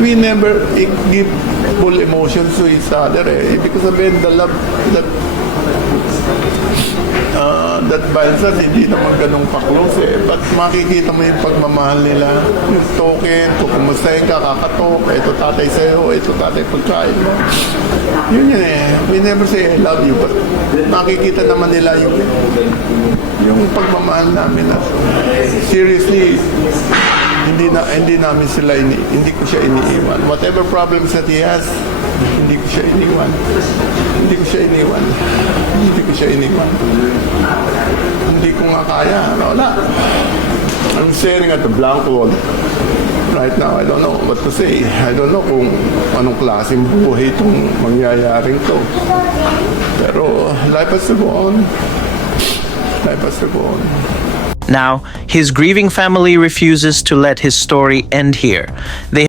we never give full emotions to each other. Ibig sabihin, the love that binds us, hindi naman ganun pa-close. But makikita mo yung pagmamahal nila, yung token, kung kumustahin ka, kakatok, ito tatay sa'yo, ito tatay pagkain mo. Yun. We never say I love you, but makikita naman nila yung pagmamahal namin. Seriously, hindi namin sila hindi ko siya iniiwan. Whatever problems that he has, hindi ko siya iniwan. Hindi ko nga kaya. Wala. I'm staring at the blank wall. Right now, I don't know what to say. I don't know kung anong klaseng buhay itong mangyayaring to. Pero life has to go on. Now, his grieving family refuses to let his story end here. They